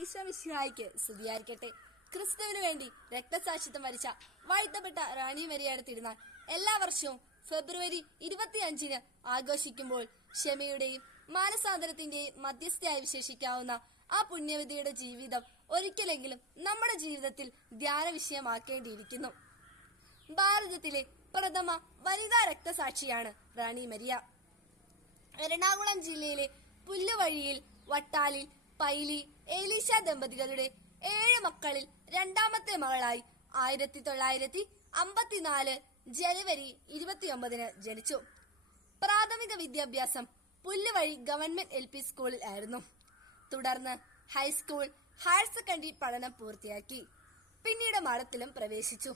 ഈശോ മിശിഹായ്ക്ക് സ്തുതിയായിരിക്കട്ടെ. ക്രിസ്തുവിന് വേണ്ടി രക്തസാക്ഷിത്വം വരിച്ച വാഴ്ത്തപ്പെട്ട റാണി മരിയയുടെ തിരുനാൾ എല്ലാ വർഷവും ഫെബ്രുവരി 25-ന് ആഘോഷിക്കുമ്പോൾ ക്ഷമയുടെയും മാനസാന്തരത്തിന്റെയും മധ്യസ്ഥയായി വിശേഷിക്കാവുന്ന ആ പുണ്യവതിയുടെ ജീവിതം ഒരിക്കലെങ്കിലും നമ്മുടെ ജീവിതത്തിൽ ധ്യാന വിഷയമാക്കേണ്ടിയിരിക്കുന്നു. ഭാരതത്തിലെ പ്രഥമ വനിതാ രക്തസാക്ഷിയാണ് റാണി മരിയ. എറണാകുളം ജില്ലയിലെ പുല്ലുവഴിയിൽ വട്ടാലിൽ പൈലി ഏലീശ ദമ്പതികളുടെ 7 മക്കളിൽ രണ്ടാമത്തെ മകളായി 1954 ജനുവരി 29-ന് ജനിച്ചു. പ്രാഥമിക വിദ്യാഭ്യാസം പുല്ലുവഴി ഗവൺമെന്റ് LP സ്കൂളിൽ ആയിരുന്നു. തുടർന്ന് ഹൈസ്കൂൾ, ഹയർ സെക്കൻഡറി പഠനം പൂർത്തിയാക്കി. പിന്നീട് മഠത്തിലും പ്രവേശിച്ചു.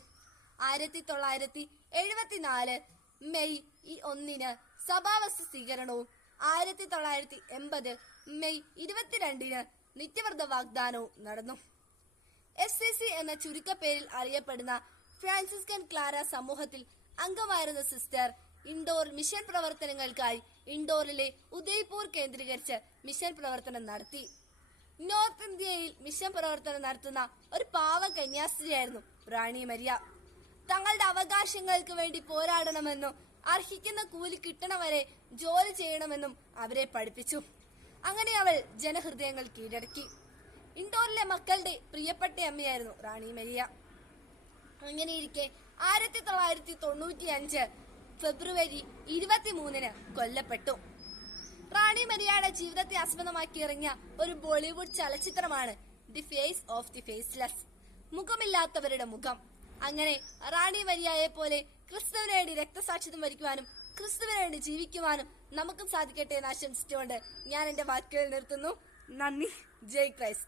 1974 മെയ് 1-ന് സഭാവസ്തു സ്വീകരണവും 1980 മെയ് 22-ന് നിത്യവ്രത വാഗ്ദാനവും നടന്നു. FCC എന്ന ചുരുക്കപ്പേരിൽ അറിയപ്പെടുന്ന ഫ്രാൻസിസ്കൻ ക്ലാര സമൂഹത്തിൽ അംഗമായിരുന്ന സിസ്റ്റർ ഇൻഡോർ മിഷൻ പ്രവർത്തനങ്ങൾക്കായി ഇൻഡോറിലെ ഉദയ്പൂർ കേന്ദ്രീകരിച്ച് മിഷൻ പ്രവർത്തനം നടത്തി. നോർത്ത് ഇന്ത്യയിൽ മിഷൻ പ്രവർത്തനം നടത്തുന്ന ഒരു പാവ കന്യാസ്ത്രീയായിരുന്നു റാണി മരിയ. തങ്ങളുടെ അവകാശങ്ങൾക്ക് വേണ്ടി പോരാടണമെന്നും അർഹിക്കുന്ന കൂലി കിട്ടണവരെ ജോലി ചെയ്യണമെന്നും അവരെ പഠിപ്പിച്ചു. അങ്ങനെ അവൾ ജനഹൃദയങ്ങൾ കീഴടക്കി. ഇൻഡോറിലെ മക്കളുടെ പ്രിയപ്പെട്ട അമ്മയായിരുന്നു റാണി മരിയ. അങ്ങനെയിരിക്കെ 1995 ഫെബ്രുവരി 23-ന് കൊല്ലപ്പെട്ടു. റാണി മരിയയുടെ ജീവിതത്തെ ആസ്പദമാക്കി ഇറങ്ങിയ ഒരു ബോളിവുഡ് ചലച്ചിത്രമാണ് the face of the faceless, മുഖമില്ലാത്തവരുടെ മുഖം. അങ്ങനെ റാണി മരിയയെ പോലെ ക്രിസ്തുവിന് വേണ്ടി രക്തസാക്ഷിത്വം വരിക്കുവാനും ക്രിസ്തുവിന് വേണ്ടി ജീവിക്കുവാനും നമുക്കും സാധിക്കട്ടെ എന്ന് ആശംസിച്ചുകൊണ്ട് ഞാൻ എന്റെ വാക്കുകൾ നിർത്തുന്നു. നന്ദി. ജയ് ക്രൈസ്റ്റ്.